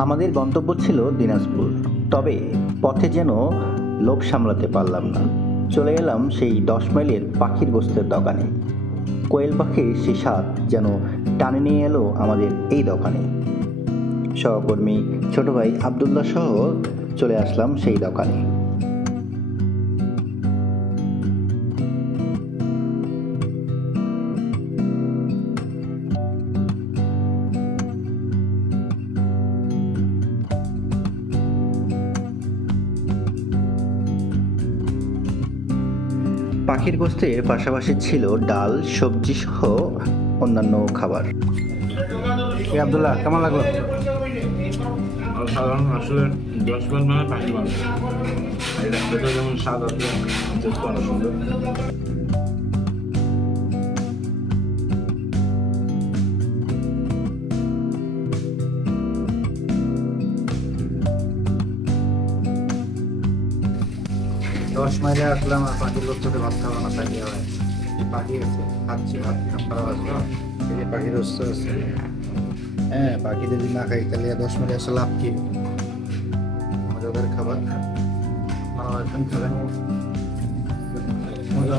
আমাদের গন্তব্য ছিল দিনাজপুর, তবে পথে যেন লোভ সামলাতে পারলাম না। চলে এলাম সেই 10 মাইলের পাখির গোস্তের দোকানে। কোয়েল পাখির সে স্বাদ যেন টানে নিয়ে এলো আমাদের এই দোকানে। সহকর্মী ছোট ভাই আবদুল্লাহ সহ চলে আসলাম সেই দোকানে। পাখির গোস্তের পাশাপাশি ছিল ডাল, সবজি সহ অন্যান্য খাবার। আবদুল্লাহ, কেমন লাগলো? সাধারণ আসলে 10 মাইল মানে পাখি মানুষ এটা খেতে যেমন স্বাদ আছে, দেখতে অনেক সুন্দর। দশ মাইলে আসলে আমার পাখির রোস্টতে ভাত খাওয়া না থাকলে হয়। এই পাখি আছে, খাচ্ছি ভাত খাওয়া আসলো, এই যে পাখির রোস্ট আছে। হ্যাঁ, পাখি যদি না খাই তাহলে 10 মাইলে আসলে লাভ কি? মজাদার খাবার, খাবেন, মজা